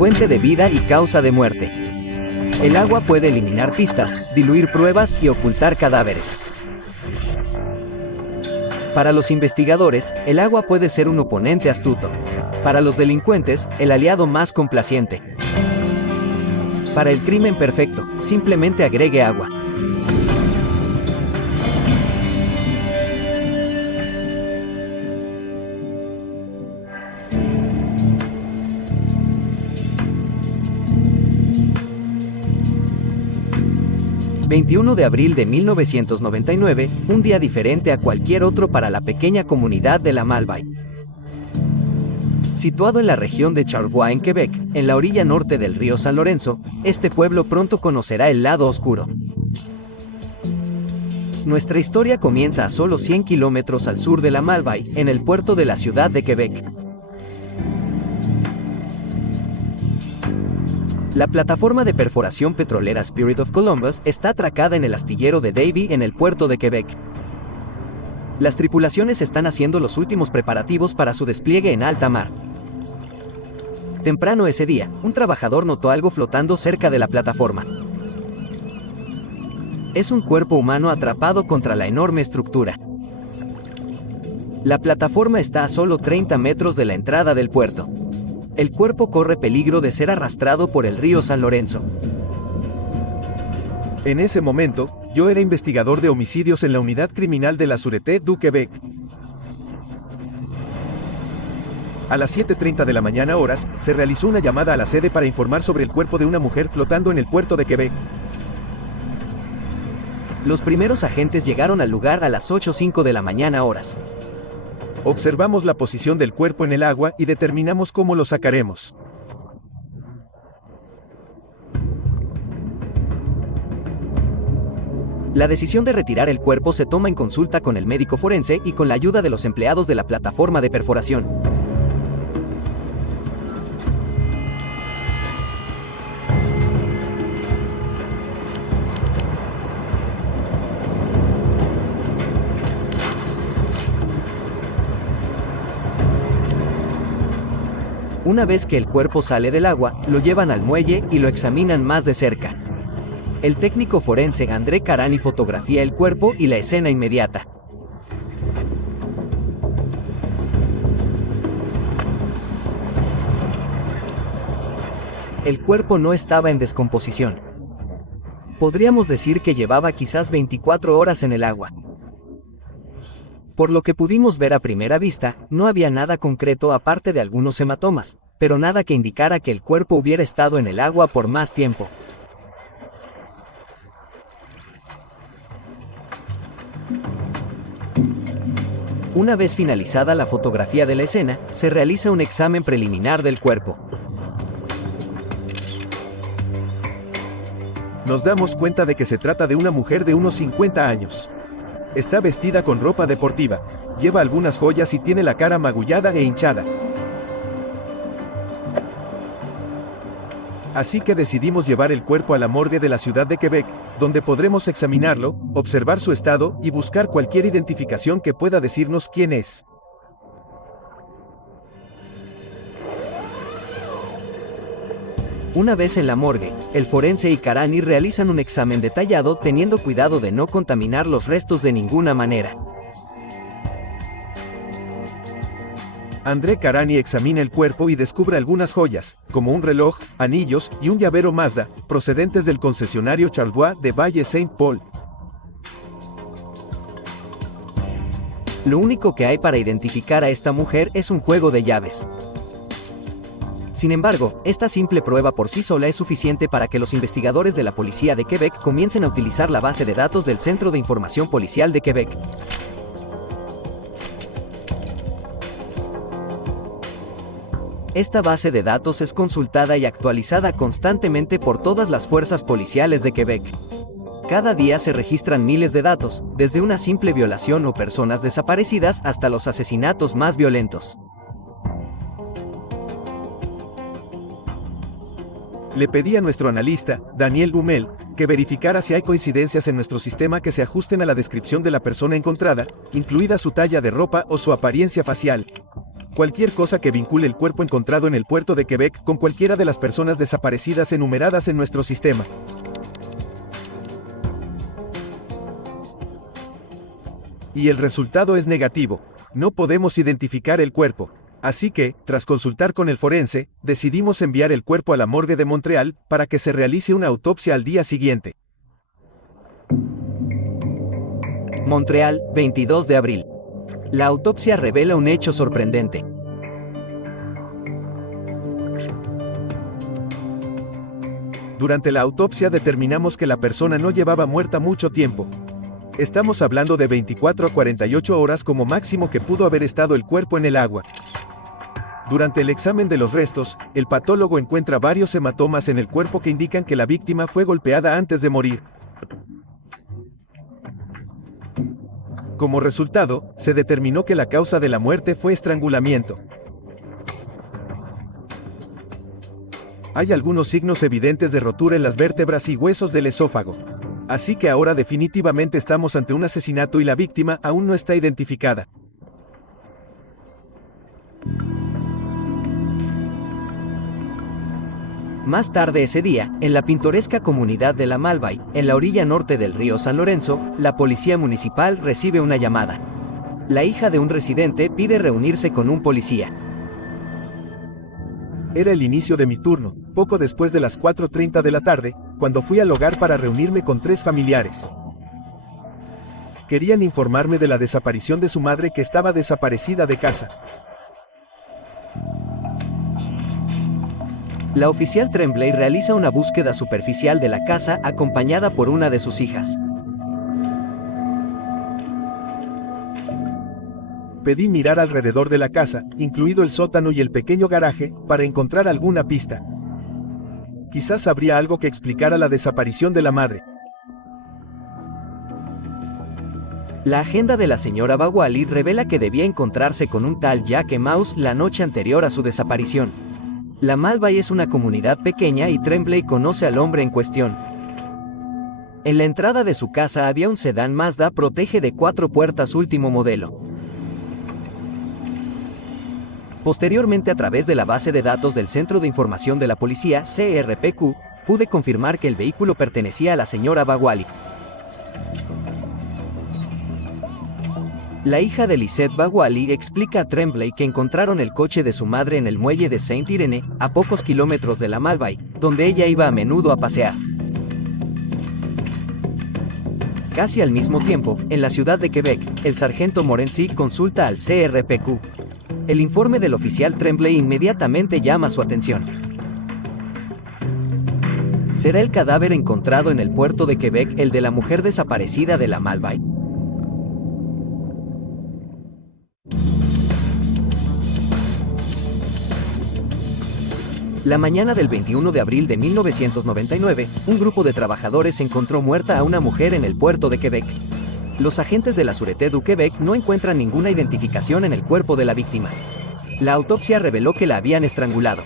fuente de vida y causa de muerte. El agua puede eliminar pistas, diluir pruebas y ocultar cadáveres. Para los investigadores, el agua puede ser un oponente astuto. Para los delincuentes, el aliado más complaciente. Para el crimen perfecto, simplemente agregue agua. ...21 de abril de 1999, un día diferente a cualquier otro para la pequeña comunidad de la Malbaie. Situado en la región de Charlevoix, en Quebec, en la orilla norte del río San Lorenzo, este pueblo pronto conocerá el lado oscuro. Nuestra historia comienza a solo 100 kilómetros al sur de la Malbaie, en el puerto de la ciudad de Quebec. La plataforma de perforación petrolera Spirit of Columbus está atracada en el astillero de Davie en el puerto de Quebec. Las tripulaciones están haciendo los últimos preparativos para su despliegue en alta mar. Temprano ese día, un trabajador notó algo flotando cerca de la plataforma. Es un cuerpo humano atrapado contra la enorme estructura. La plataforma está a solo 30 metros de la entrada del puerto. El cuerpo corre peligro de ser arrastrado por el río San Lorenzo. En ese momento, yo era investigador de homicidios en la unidad criminal de la Sûreté du Québec. A las 7:30 de la mañana horas, se realizó una llamada a la sede para informar sobre el cuerpo de una mujer flotando en el puerto de Quebec. Los primeros agentes llegaron al lugar a las 8:05 de la mañana horas. Observamos la posición del cuerpo en el agua y determinamos cómo lo sacaremos. La decisión de retirar el cuerpo se toma en consulta con el médico forense y con la ayuda de los empleados de la plataforma de perforación. Una vez que el cuerpo sale del agua, lo llevan al muelle y lo examinan más de cerca. El técnico forense André Carani fotografía el cuerpo y la escena inmediata. El cuerpo no estaba en descomposición. Podríamos decir que llevaba quizás 24 horas en el agua. Por lo que pudimos ver a primera vista, no había nada concreto aparte de algunos hematomas, pero nada que indicara que el cuerpo hubiera estado en el agua por más tiempo. Una vez finalizada la fotografía de la escena, se realiza un examen preliminar del cuerpo. Nos damos cuenta de que se trata de una mujer de unos 50 años. Está vestida con ropa deportiva, lleva algunas joyas y tiene la cara magullada e hinchada. Así que decidimos llevar el cuerpo a la morgue de la ciudad de Quebec, donde podremos examinarlo, observar su estado y buscar cualquier identificación que pueda decirnos quién es. Una vez en la morgue, el forense y Carani realizan un examen detallado teniendo cuidado de no contaminar los restos de ninguna manera. André Carani examina el cuerpo y descubre algunas joyas, como un reloj, anillos y un llavero Mazda, procedentes del concesionario Charlevoix de Valle Saint-Paul. Lo único que hay para identificar a esta mujer es un juego de llaves. Sin embargo, esta simple prueba por sí sola es suficiente para que los investigadores de la policía de Quebec comiencen a utilizar la base de datos del Centro de Información Policial de Quebec. Esta base de datos es consultada y actualizada constantemente por todas las fuerzas policiales de Quebec. Cada día se registran miles de datos, desde una simple violación o personas desaparecidas hasta los asesinatos más violentos. Le pedí a nuestro analista, Daniel Humel, que verificara si hay coincidencias en nuestro sistema que se ajusten a la descripción de la persona encontrada, incluida su talla de ropa o su apariencia facial. Cualquier cosa que vincule el cuerpo encontrado en el puerto de Quebec con cualquiera de las personas desaparecidas enumeradas en nuestro sistema. Y el resultado es negativo. No podemos identificar el cuerpo. Así que, tras consultar con el forense, decidimos enviar el cuerpo a la morgue de Montreal para que se realice una autopsia al día siguiente. Montreal, 22 de abril. La autopsia revela un hecho sorprendente. Durante la autopsia determinamos que la persona no llevaba muerta mucho tiempo. Estamos hablando de 24 a 48 horas como máximo que pudo haber estado el cuerpo en el agua. Durante el examen de los restos, el patólogo encuentra varios hematomas en el cuerpo que indican que la víctima fue golpeada antes de morir. Como resultado, se determinó que la causa de la muerte fue estrangulamiento. Hay algunos signos evidentes de rotura en las vértebras y huesos del esófago. Así que ahora definitivamente estamos ante un asesinato y la víctima aún no está identificada. Más tarde ese día, en la pintoresca comunidad de La Malbaie, en la orilla norte del río San Lorenzo, la policía municipal recibe una llamada. La hija de un residente pide reunirse con un policía. Era el inicio de mi turno, poco después de las 4:30 de la tarde, cuando fui al hogar para reunirme con 3 familiares. Querían informarme de la desaparición de su madre que estaba desaparecida de casa. La oficial Tremblay realiza una búsqueda superficial de la casa acompañada por una de sus hijas. Pedí mirar alrededor de la casa, incluido el sótano y el pequeño garaje, para encontrar alguna pista. Quizás habría algo que explicara la desaparición de la madre. La agenda de la señora Baguali revela que debía encontrarse con un tal Jack Mouse la noche anterior a su desaparición. La Malbaie es una comunidad pequeña y Tremblay conoce al hombre en cuestión. En la entrada de su casa había un sedán Mazda Protege de 4 puertas último modelo. Posteriormente, a través de la base de datos del Centro de Información de la Policía, CRPQ, pude confirmar que el vehículo pertenecía a la señora Baguali. La hija de Lisette Baguali explica a Tremblay que encontraron el coche de su madre en el muelle de Saint-Irene, a pocos kilómetros de la Malbaie, donde ella iba a menudo a pasear. Casi al mismo tiempo, en la ciudad de Quebec, el sargento Morency consulta al CRPQ. El informe del oficial Tremblay inmediatamente llama su atención. ¿Será el cadáver encontrado en el puerto de Quebec el de la mujer desaparecida de la Malbaie? La mañana del 21 de abril de 1999, un grupo de trabajadores encontró muerta a una mujer en el puerto de Quebec. Los agentes de la Sûreté du Québec no encuentran ninguna identificación en el cuerpo de la víctima. La autopsia reveló que la habían estrangulado.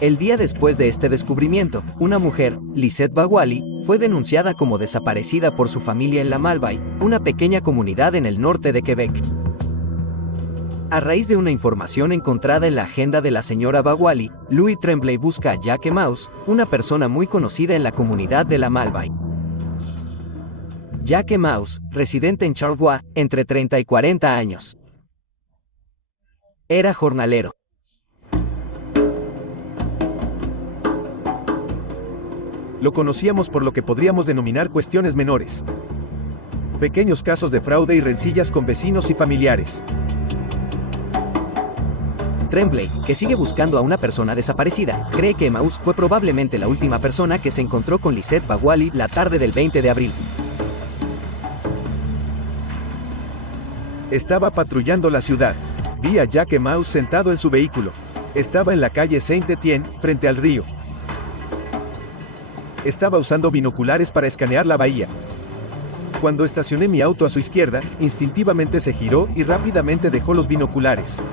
El día después de este descubrimiento, una mujer, Lisette Baguali, fue denunciada como desaparecida por su familia en la Malbaie, una pequeña comunidad en el norte de Quebec. A raíz de una información encontrada en la agenda de la señora Baguali, Louis Tremblay busca a Jack Mouse, una persona muy conocida en la comunidad de la Malbaie. Jack Mouse, residente en Charlevoix, entre 30 y 40 años. Era jornalero. Lo conocíamos por lo que podríamos denominar cuestiones menores. Pequeños casos de fraude y rencillas con vecinos y familiares. Tremblay, que sigue buscando a una persona desaparecida, cree que Mouse fue probablemente la última persona que se encontró con Lisette Baguali la tarde del 20 de abril. Estaba patrullando la ciudad. Vi a Jack Mouse sentado en su vehículo. Estaba en la calle Saint-Étienne, frente al río. Estaba usando binoculares para escanear la bahía. Cuando estacioné mi auto a su izquierda, instintivamente se giró y rápidamente dejó los binoculares.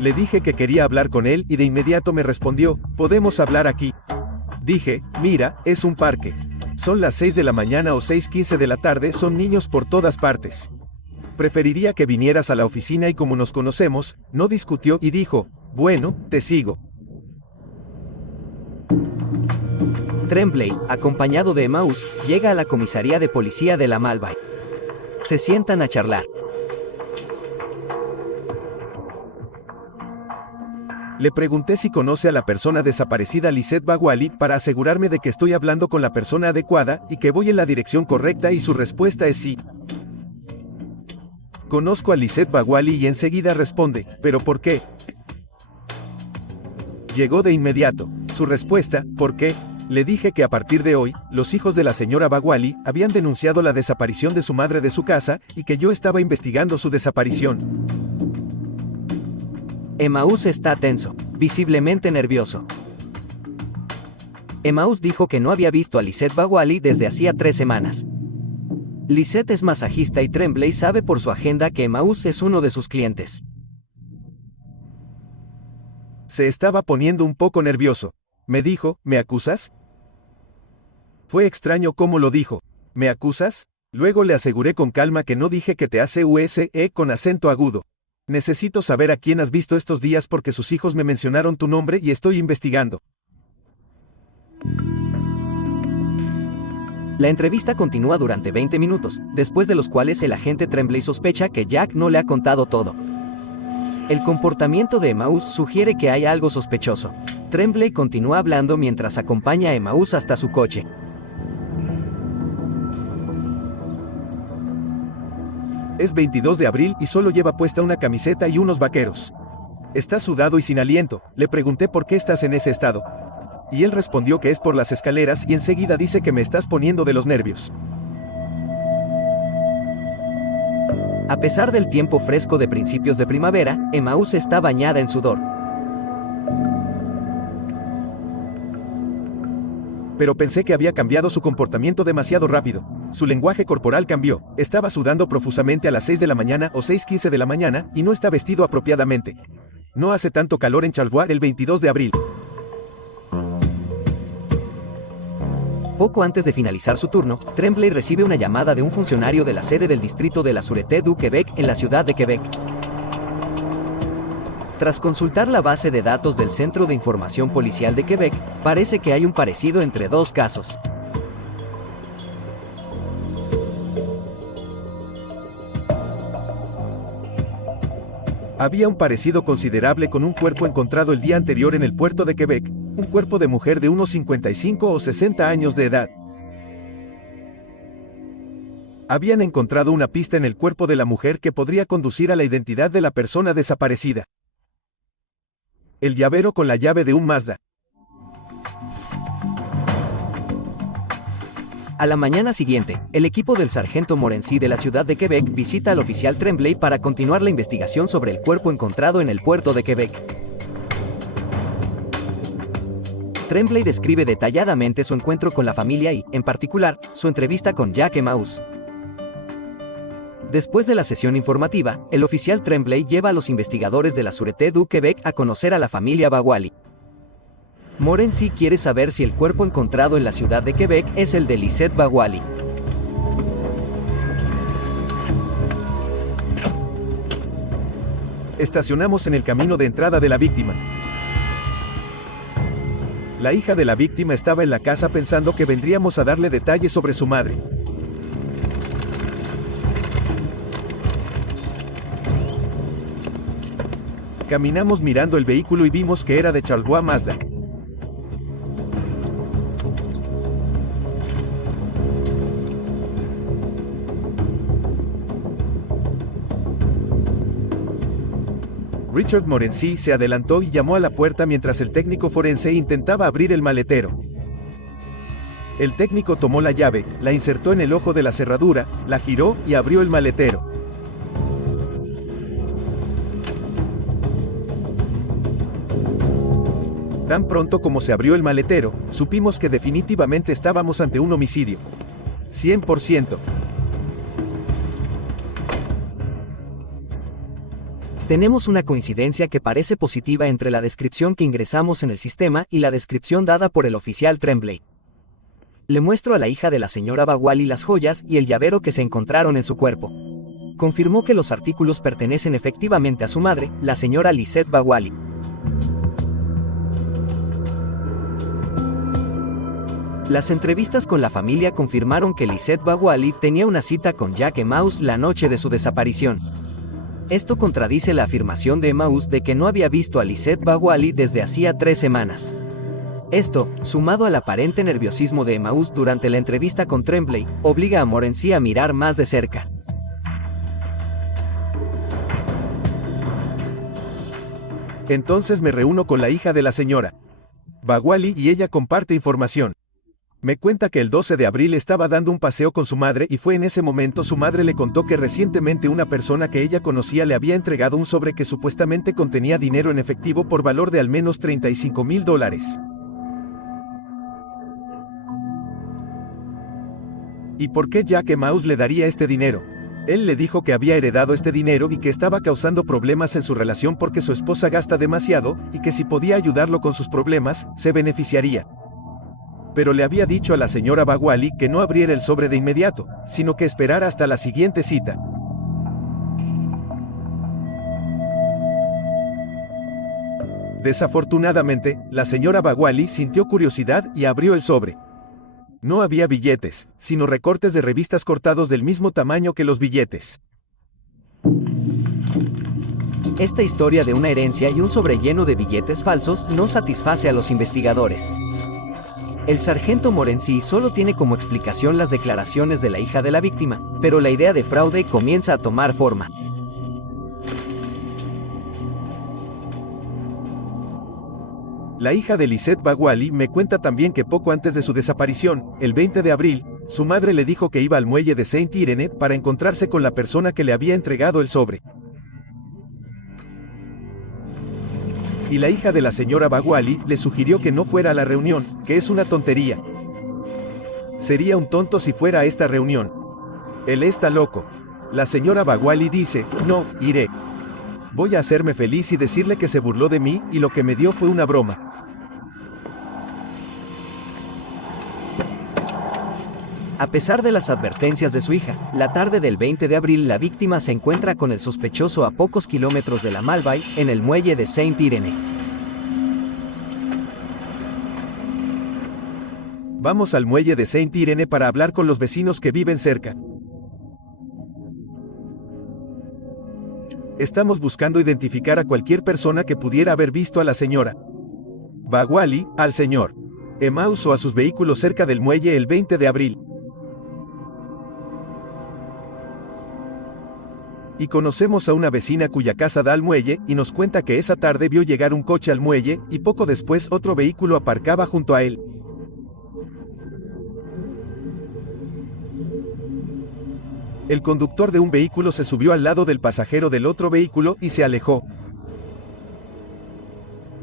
Le dije que quería hablar con él y de inmediato me respondió, «Podemos hablar aquí». Dije, «Mira, es un parque». Son las 6 de la mañana o 6:15 de la tarde, son niños por todas partes. Preferiría que vinieras a la oficina y como nos conocemos, no discutió y dijo, bueno, te sigo. Tremblay, acompañado de Emmaus, llega a la comisaría de policía de la Malbaie. Se sientan a charlar. Le pregunté si conoce a la persona desaparecida Lisette Baguali para asegurarme de que estoy hablando con la persona adecuada y que voy en la dirección correcta y su respuesta es sí. Conozco a Lisette Baguali y enseguida responde, ¿pero por qué? Llegó de inmediato. Su respuesta, ¿por qué? Le dije que a partir de hoy, los hijos de la señora Baguali habían denunciado la desaparición de su madre de su casa y que yo estaba investigando su desaparición. Emmaus está tenso, visiblemente nervioso. Emmaus dijo que no había visto a Lisette Baguali desde hacía 3 semanas. Lisette es masajista y Tremblay sabe por su agenda que Emmaus es uno de sus clientes. Se estaba poniendo un poco nervioso. Me dijo, ¿me acusas? Fue extraño cómo lo dijo. ¿Me acusas? Luego le aseguré con calma que no dije que te hace use con acento agudo. Necesito saber a quién has visto estos días porque sus hijos me mencionaron tu nombre y estoy investigando. La entrevista continúa durante 20 minutos, después de los cuales el agente Tremblay sospecha que Jack no le ha contado todo. El comportamiento de Emmaus sugiere que hay algo sospechoso. Tremblay continúa hablando mientras acompaña a Emmaus hasta su coche. Es 22 de abril y solo lleva puesta una camiseta y unos vaqueros. Está sudado y sin aliento. Le pregunté por qué estás en ese estado. Y él respondió que es por las escaleras y enseguida dice que me estás poniendo de los nervios. A pesar del tiempo fresco de principios de primavera, Emmaus está bañada en sudor. Pero pensé que había cambiado su comportamiento demasiado rápido. Su lenguaje corporal cambió. Estaba sudando profusamente a las 6 de la mañana o 6:15 de la mañana y no está vestido apropiadamente. No hace tanto calor en Charleroi el 22 de abril. Poco antes de finalizar su turno, Tremblay recibe una llamada de un funcionario de la sede del distrito de la Sûreté du Québec en la ciudad de Quebec. Tras consultar la base de datos del Centro de Información Policial de Quebec, parece que hay un parecido entre dos casos. Había un parecido considerable con un cuerpo encontrado el día anterior en el puerto de Quebec, un cuerpo de mujer de unos 55 o 60 años de edad. Habían encontrado una pista en el cuerpo de la mujer que podría conducir a la identidad de la persona desaparecida. El llavero con la llave de un Mazda. A la mañana siguiente, el equipo del sargento Morency de la ciudad de Quebec visita al oficial Tremblay para continuar la investigación sobre el cuerpo encontrado en el puerto de Quebec. Tremblay describe detalladamente su encuentro con la familia y, en particular, su entrevista con Jack Emmaus. Después de la sesión informativa, el oficial Tremblay lleva a los investigadores de la Sûreté du Québec a conocer a la familia Baguali. Morency quiere saber si el cuerpo encontrado en la ciudad de Quebec es el de Lisette Baguali. Estacionamos en el camino de entrada de la víctima. La hija de la víctima estaba en la casa pensando que vendríamos a darle detalles sobre su madre. Caminamos mirando el vehículo y vimos que era de Charleroi Mazda. Richard Morency se adelantó y llamó a la puerta mientras el técnico forense intentaba abrir el maletero. El técnico tomó la llave, la insertó en el ojo de la cerradura, la giró y abrió el maletero. Tan pronto como se abrió el maletero, supimos que definitivamente estábamos ante un homicidio. 100%. Tenemos una coincidencia que parece positiva entre la descripción que ingresamos en el sistema y la descripción dada por el oficial Tremblay. Le muestro a la hija de la señora Bawali las joyas y el llavero que se encontraron en su cuerpo. Confirmó que los artículos pertenecen efectivamente a su madre, la señora Lisette Bawali. Las entrevistas con la familia confirmaron que Lisette Bawali tenía una cita con Jack Emaus la noche de su desaparición. Esto contradice la afirmación de Emaus de que no había visto a Lisette Bawali desde hacía 3 semanas. Esto, sumado al aparente nerviosismo de Emaus durante la entrevista con Tremblay, obliga a Morency a mirar más de cerca. Entonces me reúno con la hija de la señora Bawali y ella comparte información. Me cuenta que el 12 de abril estaba dando un paseo con su madre y fue en ese momento su madre le contó que recientemente una persona que ella conocía le había entregado un sobre que supuestamente contenía dinero en efectivo por valor de al menos $35,000. ¿Y por qué Jack Emaus le daría este dinero? Él le dijo que había heredado este dinero y que estaba causando problemas en su relación porque su esposa gasta demasiado, y que si podía ayudarlo con sus problemas, se beneficiaría. Pero le había dicho a la señora Bawali que no abriera el sobre de inmediato, sino que esperara hasta la siguiente cita. Desafortunadamente, la señora Bawali sintió curiosidad y abrió el sobre. No había billetes, sino recortes de revistas cortados del mismo tamaño que los billetes. Esta historia de una herencia y un sobre lleno de billetes falsos no satisface a los investigadores. El sargento Morency solo tiene como explicación las declaraciones de la hija de la víctima, pero la idea de fraude comienza a tomar forma. La hija de Lisette Bawali me cuenta también que poco antes de su desaparición, el 20 de abril, su madre le dijo que iba al muelle de Saint Irene para encontrarse con la persona que le había entregado el sobre. Y la hija de la señora Bawali le sugirió que no fuera a la reunión, que es una tontería. Sería un tonto si fuera a esta reunión. Él está loco. La señora Bawali dice, no, iré. Voy a hacerme feliz y decirle que se burló de mí y lo que me dio fue una broma. A pesar de las advertencias de su hija, la tarde del 20 de abril la víctima se encuentra con el sospechoso a pocos kilómetros de la Malbay, en el muelle de Saint Irene. Vamos al muelle de Saint Irene para hablar con los vecinos que viven cerca. Estamos buscando identificar a cualquier persona que pudiera haber visto a la señora Bawali, al señor Emaus o a sus vehículos cerca del muelle el 20 de abril. Y conocemos a una vecina cuya casa da al muelle y nos cuenta que esa tarde vio llegar un coche al muelle y poco después otro vehículo aparcaba junto a él. El conductor de un vehículo se subió al lado del pasajero del otro vehículo y se alejó.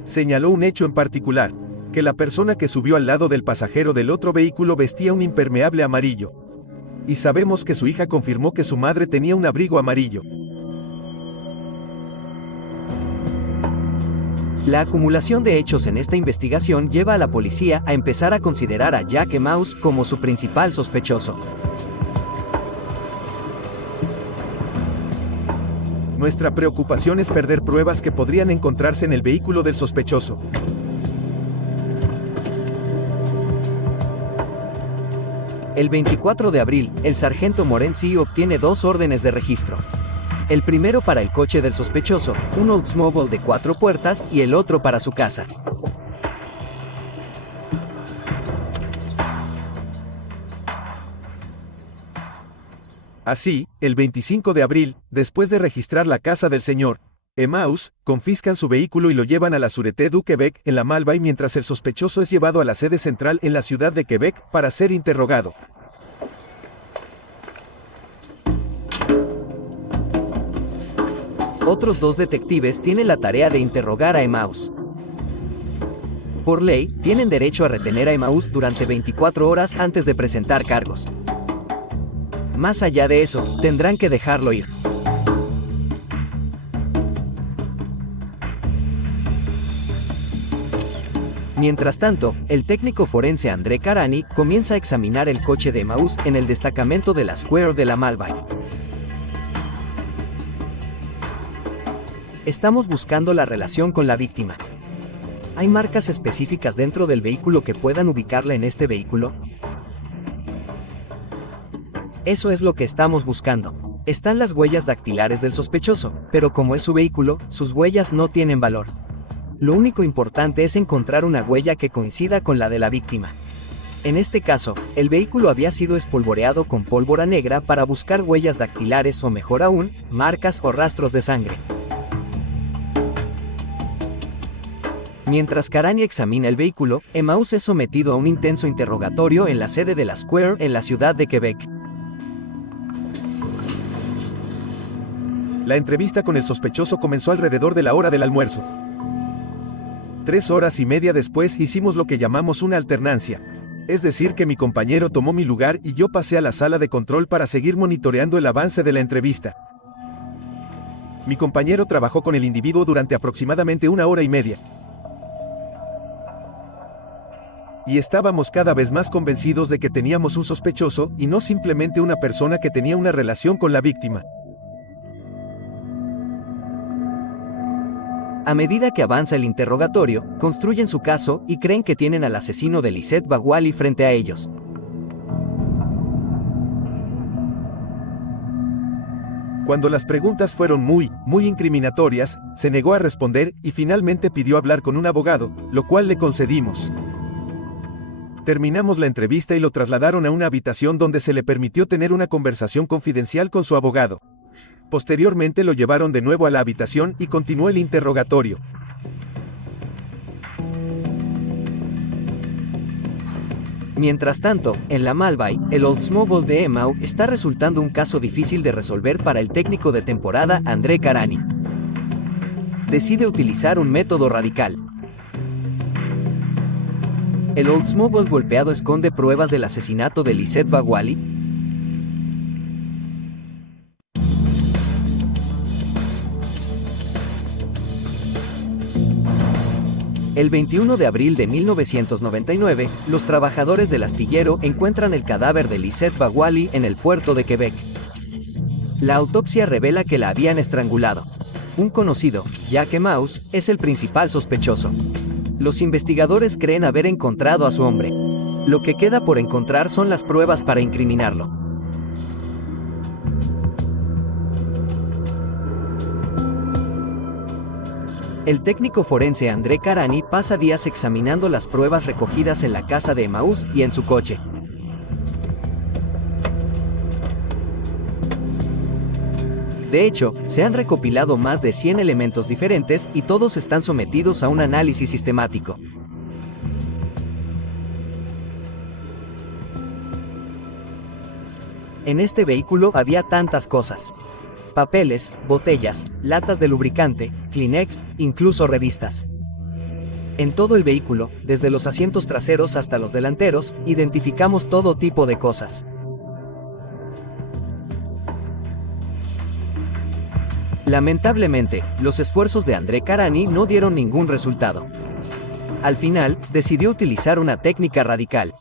Señaló un hecho en particular, que la persona que subió al lado del pasajero del otro vehículo vestía un impermeable amarillo. Y sabemos que su hija confirmó que su madre tenía un abrigo amarillo. La acumulación de hechos en esta investigación lleva a la policía a empezar a considerar a Jack Emaus como su principal sospechoso. Nuestra preocupación es perder pruebas que podrían encontrarse en el vehículo del sospechoso. El 24 de abril, el sargento Morency obtiene 2 órdenes de registro. El primero para el coche del sospechoso, un Oldsmobile de 4 puertas, y el otro para su casa. Así, el 25 de abril, después de registrar la casa del señor Emaus, confiscan su vehículo y lo llevan a la Sûreté du Québec en la Malbay mientras el sospechoso es llevado a la sede central en la ciudad de Quebec para ser interrogado. Otros 2 detectives tienen la tarea de interrogar a Emaus. Por ley, tienen derecho a retener a Emaus durante 24 horas antes de presentar cargos. Más allá de eso, tendrán que dejarlo ir. Mientras tanto, el técnico forense André Karani comienza a examinar el coche de Emmaus en el destacamento de la Square de la Malbaie. Estamos buscando la relación con la víctima. ¿Hay marcas específicas dentro del vehículo que puedan ubicarla en este vehículo? Eso es lo que estamos buscando. Están las huellas dactilares del sospechoso, pero como es su vehículo, sus huellas no tienen valor. Lo único importante es encontrar una huella que coincida con la de la víctima. En este caso, el vehículo había sido espolvoreado con pólvora negra para buscar huellas dactilares o mejor aún, marcas o rastros de sangre. Mientras Karani examina el vehículo, Emmaus es sometido a un intenso interrogatorio en la sede de la Square en la ciudad de Quebec. La entrevista con el sospechoso comenzó alrededor de la hora del almuerzo. 3 horas y media después hicimos lo que llamamos una alternancia. Es decir que mi compañero tomó mi lugar y yo pasé a la sala de control para seguir monitoreando el avance de la entrevista. Mi compañero trabajó con el individuo durante aproximadamente 1 hora y media. Y estábamos cada vez más convencidos de que teníamos un sospechoso y no simplemente una persona que tenía una relación con la víctima. A medida que avanza el interrogatorio, construyen su caso y creen que tienen al asesino de Lisette Baguali frente a ellos. Cuando las preguntas fueron muy incriminatorias, se negó a responder y finalmente pidió hablar con un abogado, lo cual le concedimos. Terminamos la entrevista y lo trasladaron a una habitación donde se le permitió tener una conversación confidencial con su abogado. Posteriormente lo llevaron de nuevo a la habitación y continuó el interrogatorio. Mientras tanto, en la Malbaie, el Oldsmobile de Emmaus está resultando un caso difícil de resolver para el técnico de temporada André Karani. Decide utilizar un método radical. ¿El Oldsmobile golpeado esconde pruebas del asesinato de Lisette Baguali? El 21 de abril de 1999, los trabajadores del astillero encuentran el cadáver de Lisette Baguali en el puerto de Quebec. La autopsia revela que la habían estrangulado. Un conocido, Jacques Emmaus, es el principal sospechoso. Los investigadores creen haber encontrado a su hombre. Lo que queda por encontrar son las pruebas para incriminarlo. El técnico forense André Karani pasa días examinando las pruebas recogidas en la casa de Emmaus y en su coche. De hecho, se han recopilado más de 100 elementos diferentes y todos están sometidos a un análisis sistemático. En este vehículo había tantas cosas. Papeles, botellas, latas de lubricante, Kleenex, incluso revistas. En todo el vehículo, desde los asientos traseros hasta los delanteros, identificamos todo tipo de cosas. Lamentablemente, los esfuerzos de André Karani no dieron ningún resultado. Al final, decidió utilizar una técnica radical.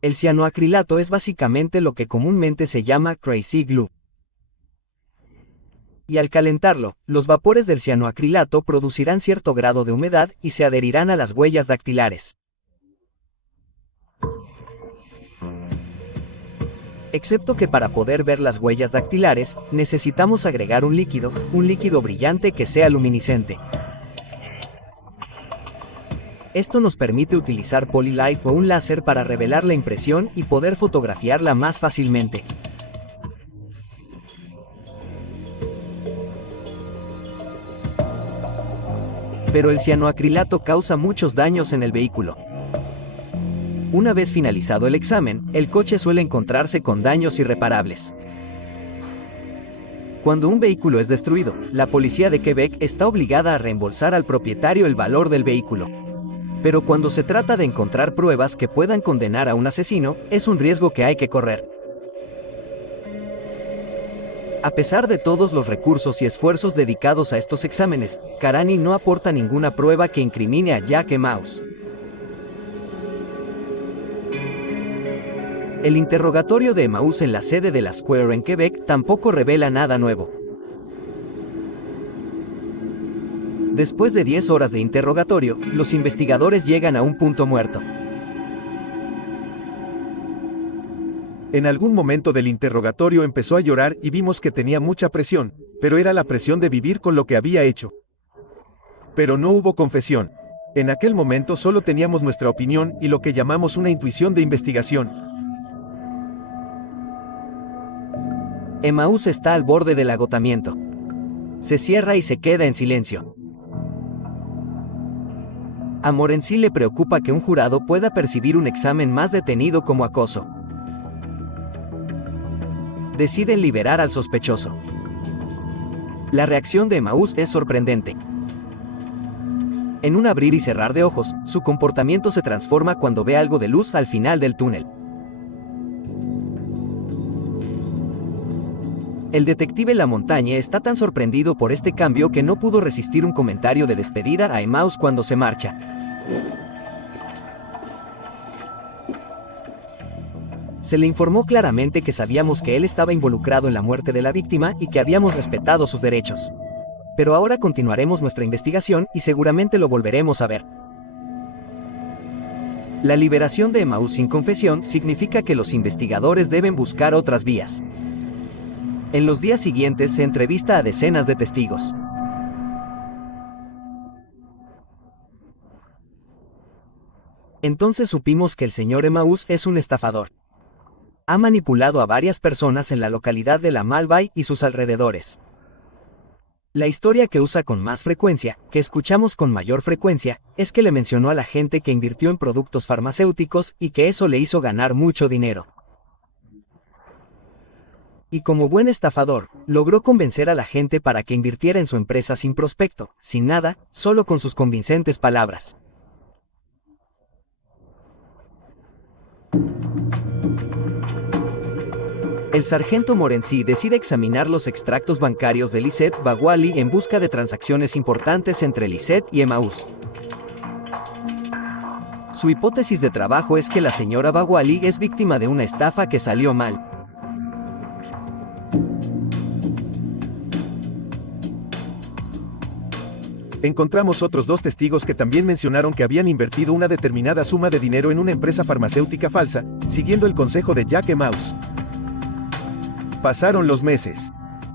El cianoacrilato es básicamente lo que comúnmente se llama crazy glue. Y al calentarlo, los vapores del cianoacrilato producirán cierto grado de humedad y se adherirán a las huellas dactilares. Excepto que para poder ver las huellas dactilares, necesitamos agregar un líquido brillante que sea luminiscente. Esto nos permite utilizar polylight o un láser para revelar la impresión y poder fotografiarla más fácilmente. Pero el cianoacrilato causa muchos daños en el vehículo. Una vez finalizado el examen, el coche suele encontrarse con daños irreparables. Cuando un vehículo es destruido, la policía de Quebec está obligada a reembolsar al propietario el valor del vehículo. Pero cuando se trata de encontrar pruebas que puedan condenar a un asesino, es un riesgo que hay que correr. A pesar de todos los recursos y esfuerzos dedicados a estos exámenes, Karani no aporta ninguna prueba que incrimine a Jack Emaus. El interrogatorio de Emaus en la sede de la Square en Quebec tampoco revela nada nuevo. Después de 10 horas de interrogatorio, los investigadores llegan a un punto muerto. En algún momento del interrogatorio empezó a llorar y vimos que tenía mucha presión, pero era la presión de vivir con lo que había hecho. Pero no hubo confesión. En aquel momento solo teníamos nuestra opinión y lo que llamamos una intuición de investigación. Emaus está al borde del agotamiento. Se cierra y se queda en silencio. A Morency le preocupa que un jurado pueda percibir un examen más detenido como acoso. Deciden liberar al sospechoso. La reacción de Emaus es sorprendente. En un abrir y cerrar de ojos, su comportamiento se transforma cuando ve algo de luz al final del túnel. El detective Lamontagne está tan sorprendido por este cambio que no pudo resistir un comentario de despedida a Emaus cuando se marcha. Se le informó claramente que sabíamos que él estaba involucrado en la muerte de la víctima y que habíamos respetado sus derechos. Pero ahora continuaremos nuestra investigación y seguramente lo volveremos a ver. La liberación de Emaus sin confesión significa que los investigadores deben buscar otras vías. En los días siguientes se entrevista a decenas de testigos. Entonces supimos que el señor Emaus es un estafador. Ha manipulado a varias personas en la localidad de La Malbaie y sus alrededores. La historia que usa con más frecuencia, que escuchamos con mayor frecuencia, es que le mencionó a la gente que invirtió en productos farmacéuticos y que eso le hizo ganar mucho dinero. Y como buen estafador, logró convencer a la gente para que invirtiera en su empresa sin prospecto, sin nada, solo con sus convincentes palabras. El sargento Morency decide examinar los extractos bancarios de Lisette Baguali en busca de transacciones importantes entre Lisette y Emaus. Su hipótesis de trabajo es que la señora Baguali es víctima de una estafa que salió mal. Encontramos otros 2 testigos que también mencionaron que habían invertido una determinada suma de dinero en una empresa farmacéutica falsa, siguiendo el consejo de Jack Emaus. Pasaron los meses.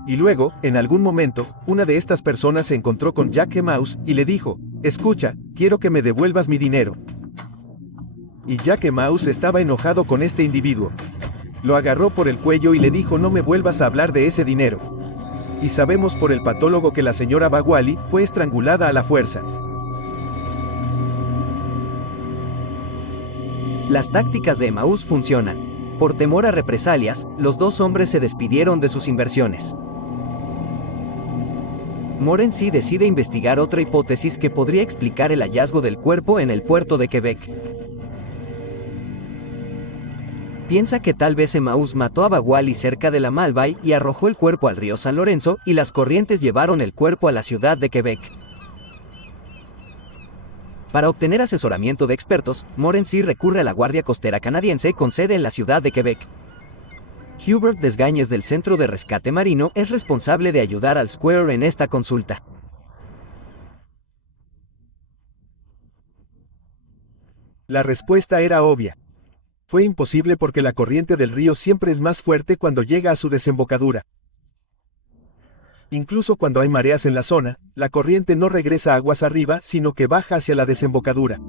Y luego, en algún momento, una de estas personas se encontró con Jack Emaus y le dijo: «Escucha, quiero que me devuelvas mi dinero». Y Jack Emaus estaba enojado con este individuo. Lo agarró por el cuello y le dijo: «No me vuelvas a hablar de ese dinero». Y sabemos por el patólogo que la señora Baguali fue estrangulada a la fuerza. Las tácticas de Emaus funcionan. Por temor a represalias, los 2 hombres se despidieron de sus inversiones. Morency decide investigar otra hipótesis que podría explicar el hallazgo del cuerpo en el puerto de Quebec. Piensa que tal vez Emaus mató a Baguali cerca de La Malbaie y arrojó el cuerpo al río San Lorenzo y las corrientes llevaron el cuerpo a la ciudad de Quebec. Para obtener asesoramiento de expertos, Morency recurre a la Guardia Costera Canadiense con sede en la ciudad de Quebec. Hubert Desgañes del Centro de Rescate Marino es responsable de ayudar al Square en esta consulta. La respuesta era obvia. Fue imposible porque la corriente del río siempre es más fuerte cuando llega a su desembocadura. Incluso cuando hay mareas en la zona, la corriente no regresa aguas arriba, sino que baja hacia la desembocadura.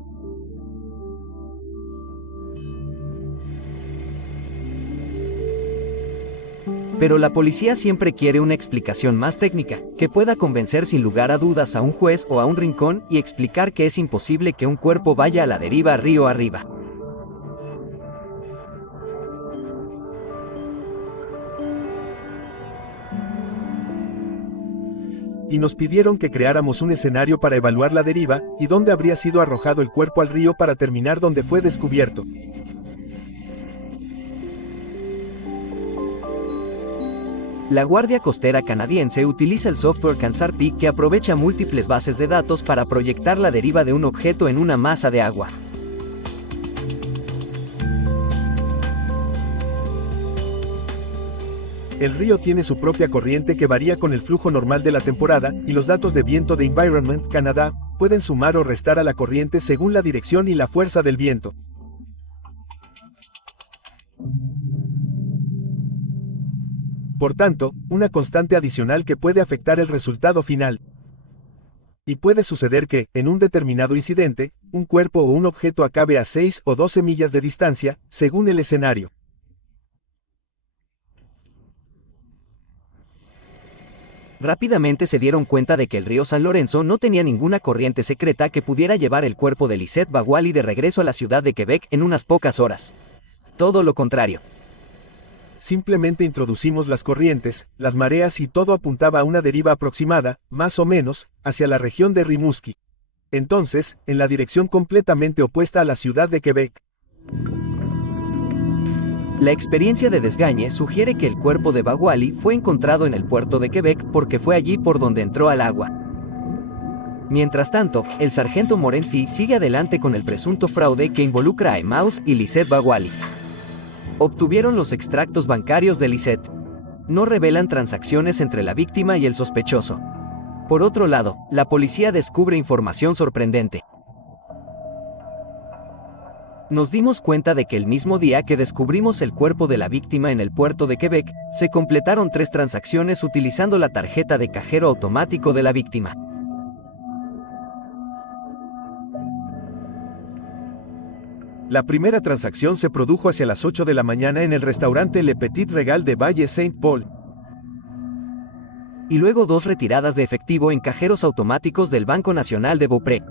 Pero la policía siempre quiere una explicación más técnica, que pueda convencer sin lugar a dudas a un juez o a un rincón y explicar que es imposible que un cuerpo vaya a la deriva río arriba. Y nos pidieron que creáramos un escenario para evaluar la deriva, y dónde habría sido arrojado el cuerpo al río para terminar donde fue descubierto. La Guardia Costera canadiense utiliza el software CANSAR-P que aprovecha múltiples bases de datos para proyectar la deriva de un objeto en una masa de agua. El río tiene su propia corriente que varía con el flujo normal de la temporada, y los datos de viento de Environment Canada pueden sumar o restar a la corriente según la dirección y la fuerza del viento. Por tanto, una constante adicional que puede afectar el resultado final. Y puede suceder que, en un determinado incidente, un cuerpo o un objeto acabe a 6 o 12 millas de distancia, según el escenario. Rápidamente se dieron cuenta de que el río San Lorenzo no tenía ninguna corriente secreta que pudiera llevar el cuerpo de Lisette Baguali de regreso a la ciudad de Quebec en unas pocas horas. Todo lo contrario. Simplemente introducimos las corrientes, las mareas y todo apuntaba a una deriva aproximada, más o menos, hacia la región de Rimouski. Entonces, en la dirección completamente opuesta a la ciudad de Quebec. La experiencia de desgañe sugiere que el cuerpo de Baguali fue encontrado en el puerto de Quebec porque fue allí por donde entró al agua. Mientras tanto, el sargento Morency sigue adelante con el presunto fraude que involucra a Emmaus y Lisette Baguali. Obtuvieron los extractos bancarios de Lisette. No revelan transacciones entre la víctima y el sospechoso. Por otro lado, la policía descubre información sorprendente. Nos dimos cuenta de que el mismo día que descubrimos el cuerpo de la víctima en el puerto de Quebec, se completaron 3 transacciones utilizando la tarjeta de cajero automático de la víctima. La primera transacción se produjo hacia las 8 de la mañana en el restaurante Le Petit Regal de Valle Saint-Paul. Y luego 2 retiradas de efectivo en cajeros automáticos del Banco Nacional de Beaupré.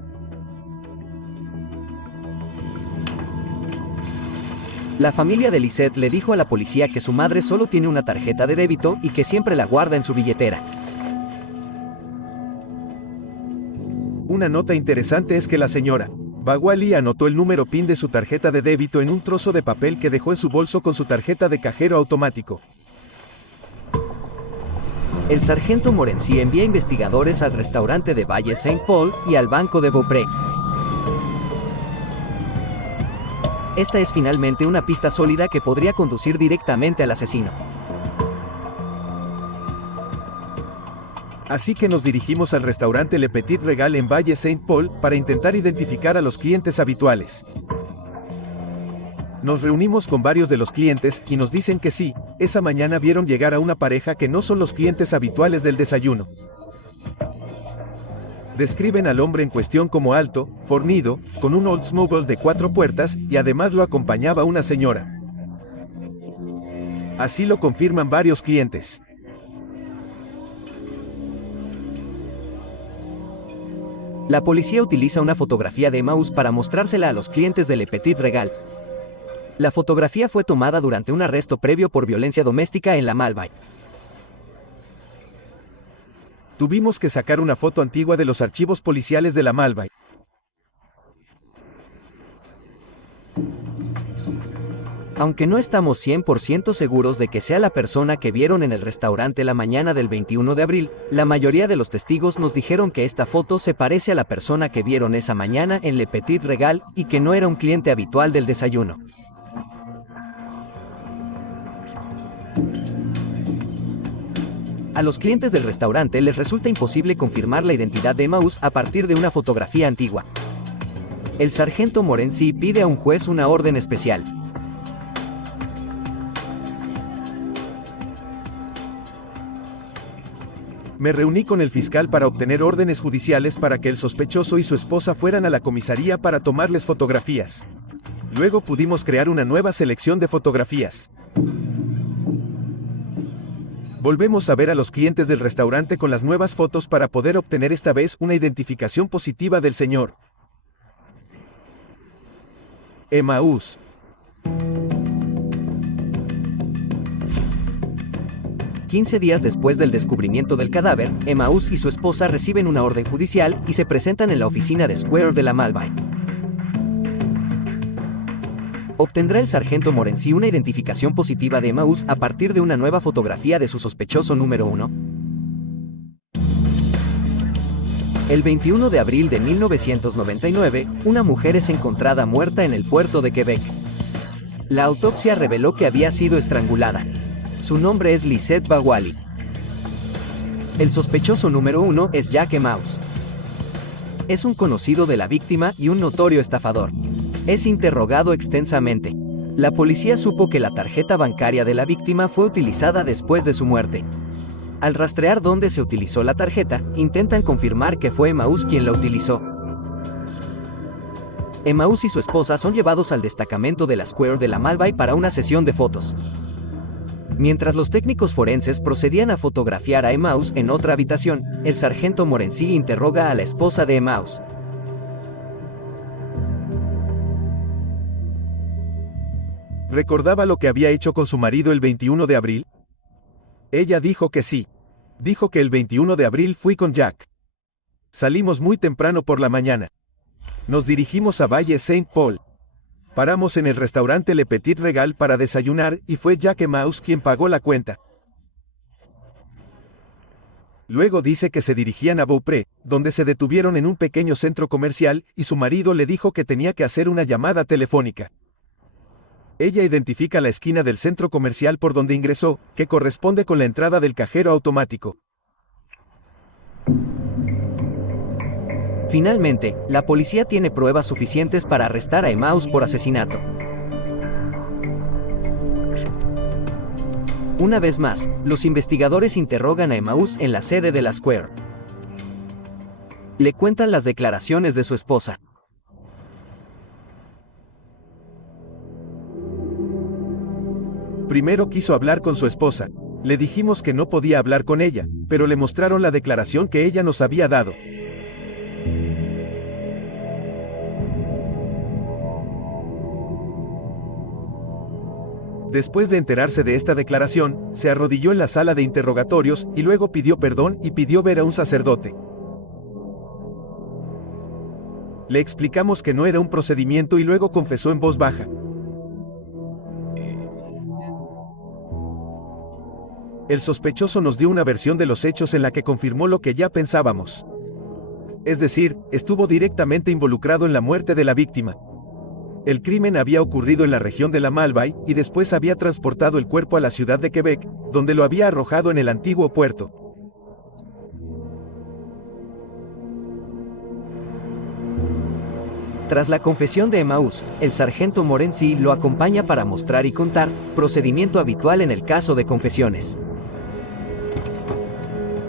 La familia de Lisette le dijo a la policía que su madre solo tiene una tarjeta de débito y que siempre la guarda en su billetera. Una nota interesante es que la señora Baguali anotó el número PIN de su tarjeta de débito en un trozo de papel que dejó en su bolso con su tarjeta de cajero automático. El sargento Morency envía investigadores al restaurante de Valle Saint-Paul y al banco de Beaupré. Esta es finalmente una pista sólida que podría conducir directamente al asesino. Así que nos dirigimos al restaurante Le Petit Regal en Valle Saint-Paul para intentar identificar a los clientes habituales. Nos reunimos con varios de los clientes y nos dicen que sí, esa mañana vieron llegar a una pareja que no son los clientes habituales del desayuno. Describen al hombre en cuestión como alto, fornido, con un Oldsmobile de 4 puertas y además lo acompañaba una señora. Así lo confirman varios clientes. La policía utiliza una fotografía de Emmaus para mostrársela a los clientes de Le Petit Regal. La fotografía fue tomada durante un arresto previo por violencia doméstica en la Malbaie. Tuvimos que sacar una foto antigua de los archivos policiales de la Malbaie. Aunque no estamos 100% seguros de que sea la persona que vieron en el restaurante la mañana del 21 de abril, la mayoría de los testigos nos dijeron que esta foto se parece a la persona que vieron esa mañana en Le Petit Regal y que no era un cliente habitual del desayuno. A los clientes del restaurante les resulta imposible confirmar la identidad de Emmaus a partir de una fotografía antigua. El sargento Morency pide a un juez una orden especial. Me reuní con el fiscal para obtener órdenes judiciales para que el sospechoso y su esposa fueran a la comisaría para tomarles fotografías. Luego pudimos crear una nueva selección de fotografías. Volvemos a ver a los clientes del restaurante con las nuevas fotos para poder obtener esta vez una identificación positiva del señor Emmaus. «15 días después del descubrimiento del cadáver, Emmaus y su esposa reciben una orden judicial y se presentan en la oficina de Square de la Malbaie. ¿Obtendrá el sargento Morency una identificación positiva de Emmaus a partir de una nueva fotografía de su sospechoso número 1? El 21 de abril de 1999, una mujer es encontrada muerta en el puerto de Quebec. La autopsia reveló que había sido estrangulada. Su nombre es Lisette Bawali. El sospechoso número 1 es Jack Emmaus. Es un conocido de la víctima y un notorio estafador. Es interrogado extensamente. La policía supo que la tarjeta bancaria de la víctima fue utilizada después de su muerte. Al rastrear dónde se utilizó la tarjeta, intentan confirmar que fue Emmaus quien la utilizó. Emmaus y su esposa son llevados al destacamento de la Square de la Malbaie para una sesión de fotos. Mientras los técnicos forenses procedían a fotografiar a Emmaus en otra habitación, el sargento Morency interroga a la esposa de Emmaus. ¿Recordaba lo que había hecho con su marido el 21 de abril? Ella dijo que sí. Dijo que el 21 de abril fui con Jack. Salimos muy temprano por la mañana. Nos dirigimos a Valle Saint Paul. Paramos en el restaurante Le Petit Regal para desayunar y fue Jack Emmaus quien pagó la cuenta. Luego dice que se dirigían a Beaupré, donde se detuvieron en un pequeño centro comercial y su marido le dijo que tenía que hacer una llamada telefónica. Ella identifica la esquina del centro comercial por donde ingresó, que corresponde con la entrada del cajero automático. Finalmente, la policía tiene pruebas suficientes para arrestar a Emmaus por asesinato. Una vez más, los investigadores interrogan a Emmaus en la sede de la Square. Le cuentan las declaraciones de su esposa. Primero quiso hablar con su esposa. Le dijimos que no podía hablar con ella, pero le mostraron la declaración que ella nos había dado. Después de enterarse de esta declaración, se arrodilló en la sala de interrogatorios y luego pidió perdón y pidió ver a un sacerdote. Le explicamos que no era un procedimiento y luego confesó en voz baja. El sospechoso nos dio una versión de los hechos en la que confirmó lo que ya pensábamos. Es decir, estuvo directamente involucrado en la muerte de la víctima. El crimen había ocurrido en la región de la Malbaie y después había transportado el cuerpo a la ciudad de Quebec, donde lo había arrojado en el antiguo puerto. Tras la confesión de Emmaus, el sargento Morency lo acompaña para mostrar y contar, procedimiento habitual en el caso de confesiones.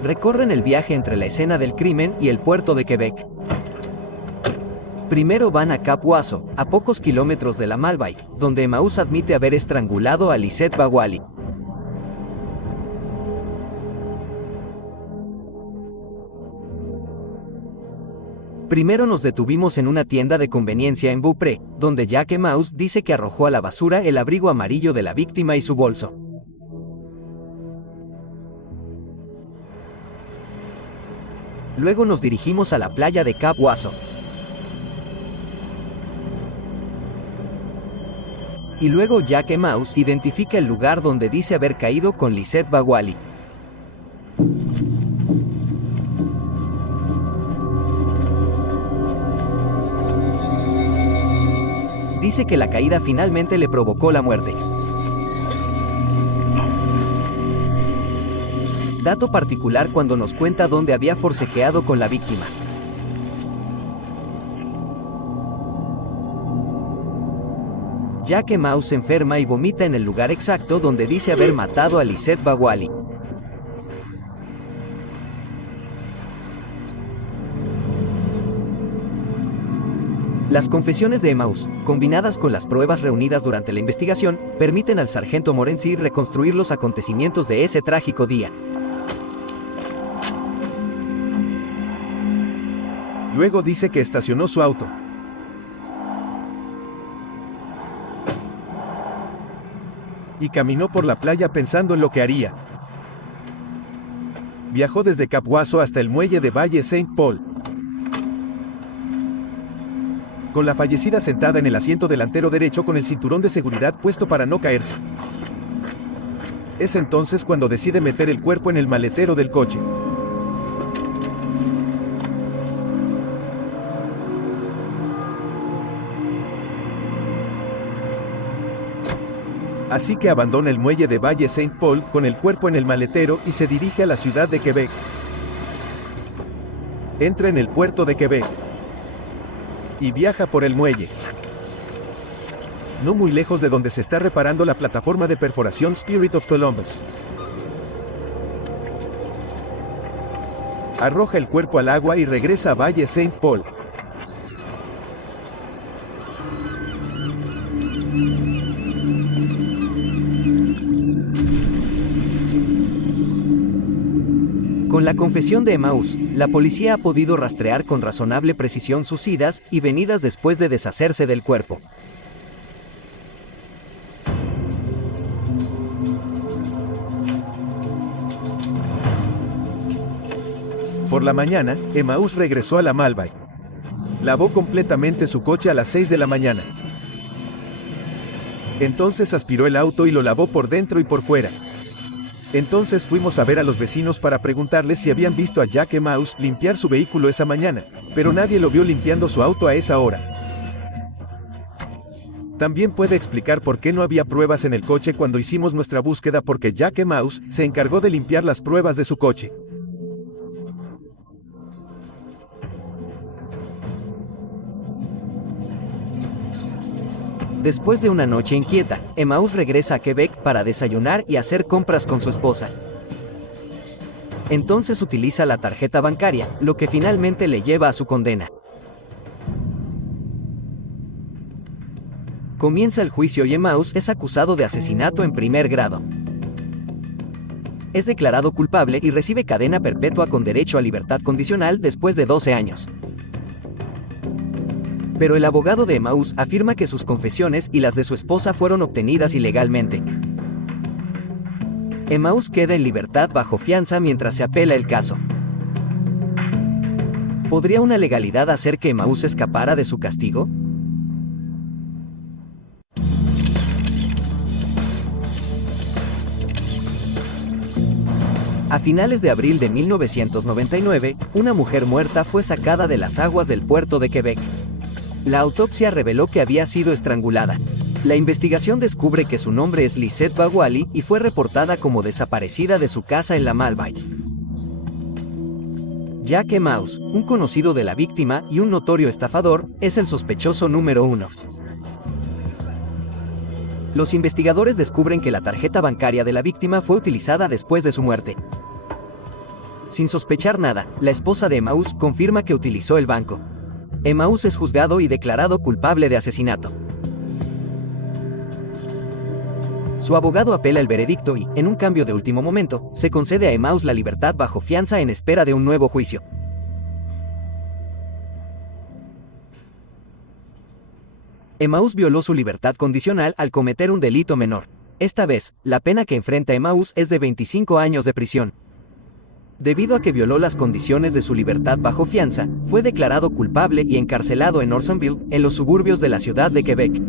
Recorren el viaje entre la escena del crimen y el puerto de Quebec. Primero van a Cap Oiseau, a pocos kilómetros de la Malbaie, donde Emmaus admite haber estrangulado a Lisette Bawali. Primero nos detuvimos en una tienda de conveniencia en Beaupré, donde Jack Emmaus dice que arrojó a la basura el abrigo amarillo de la víctima y su bolso. Luego nos dirigimos a la playa de Cap Oiseau. Y luego Jack Emmaus identifica el lugar donde dice haber caído con Lisette Bawali. Dice que la caída finalmente le provocó la muerte. Dato particular cuando nos cuenta dónde había forcejeado con la víctima. Jack Emmaus se enferma y vomita en el lugar exacto donde dice haber matado a Lisette Bawali. Las confesiones de Emmaus, combinadas con las pruebas reunidas durante la investigación, permiten al sargento Morency reconstruir los acontecimientos de ese trágico día. Luego dice que estacionó su auto. Y caminó por la playa pensando en lo que haría. Viajó desde Cap Oiseau hasta el muelle de Valle Saint Paul. con la fallecida sentada en el asiento delantero derecho con el cinturón de seguridad puesto para no caerse. Es entonces cuando decide meter el cuerpo en el maletero del coche. Así que abandona el muelle de Valle Saint-Paul con el cuerpo en el maletero y se dirige a la ciudad de Quebec. Entra en el puerto de Quebec y viaja por el muelle. No muy lejos de donde se está reparando la plataforma de perforación Spirit of Columbus. Arroja el cuerpo al agua y regresa a Valle Saint-Paul. Con la confesión de Emaús, la policía ha podido rastrear con razonable precisión sus idas y venidas después de deshacerse del cuerpo. Por la mañana, Emaús regresó a la Malbaie. Lavó completamente su coche a las 6 de la mañana. Entonces aspiró el auto y lo lavó por dentro y por fuera. Entonces fuimos a ver a los vecinos para preguntarles si habían visto a Jack Emaús limpiar su vehículo esa mañana, pero nadie lo vio limpiando su auto a esa hora. También puede explicar por qué no había pruebas en el coche cuando hicimos nuestra búsqueda, porque Jack Emaús se encargó de limpiar las pruebas de su coche. Después de una noche inquieta, Emaús regresa a Quebec para desayunar y hacer compras con su esposa. Entonces utiliza la tarjeta bancaria, lo que finalmente le lleva a su condena. Comienza el juicio y Emaús es acusado de asesinato en primer grado. Es declarado culpable y recibe cadena perpetua con derecho a libertad condicional después de 12 años. Pero el abogado de Emaús afirma que sus confesiones y las de su esposa fueron obtenidas ilegalmente. Emaús queda en libertad bajo fianza mientras se apela el caso. ¿Podría una legalidad hacer que Emaús escapara de su castigo? A finales de abril de 1999, una mujer muerta fue sacada de las aguas del puerto de Quebec. La autopsia reveló que había sido estrangulada. La investigación descubre que su nombre es Lisette Baguali y fue reportada como desaparecida de su casa en la Malbaie. Jack Emaús, un conocido de la víctima y un notorio estafador, es el sospechoso número 1. Los investigadores descubren que la tarjeta bancaria de la víctima fue utilizada después de su muerte. Sin sospechar nada, la esposa de Emaús confirma que utilizó el banco. Emaús es juzgado y declarado culpable de asesinato. Su abogado apela el veredicto y, en un cambio de último momento, se concede a Emaús la libertad bajo fianza en espera de un nuevo juicio. Emaús violó su libertad condicional al cometer un delito menor. Esta vez, la pena que enfrenta Emaús es de 25 años de prisión. Debido a que violó las condiciones de su libertad bajo fianza, fue declarado culpable y encarcelado en Orsonville, en los suburbios de la ciudad de Quebec.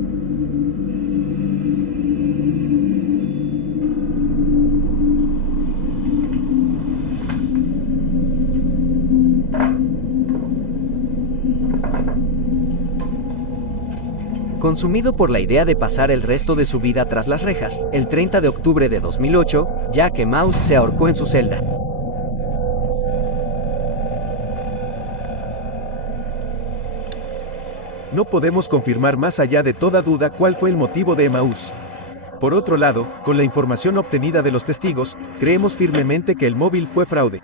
Consumido por la idea de pasar el resto de su vida tras las rejas, el 30 de octubre de 2008, Jack Emaús se ahorcó en su celda. No podemos confirmar más allá de toda duda cuál fue el motivo de Emaús. Por otro lado, con la información obtenida de los testigos, creemos firmemente que el móvil fue fraude.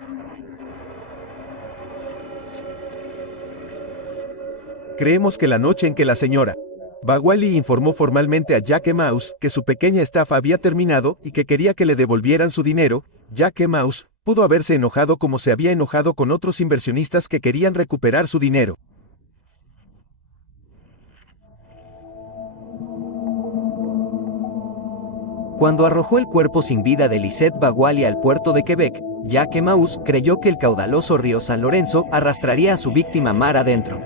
Creemos que la noche en que la señora Baguali informó formalmente a Jack Emaús que su pequeña estafa había terminado y que quería que le devolvieran su dinero, Jack Emaús pudo haberse enojado como se había enojado con otros inversionistas que querían recuperar su dinero. Cuando arrojó el cuerpo sin vida de Lisette Baguali al puerto de Quebec, Jack Emaús creyó que el caudaloso río San Lorenzo arrastraría a su víctima mar adentro.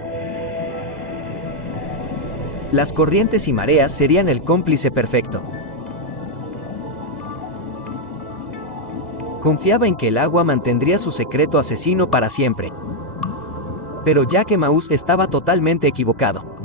Las corrientes y mareas serían el cómplice perfecto. Confiaba en que el agua mantendría su secreto asesino para siempre. Pero Jacques Emaús estaba totalmente equivocado.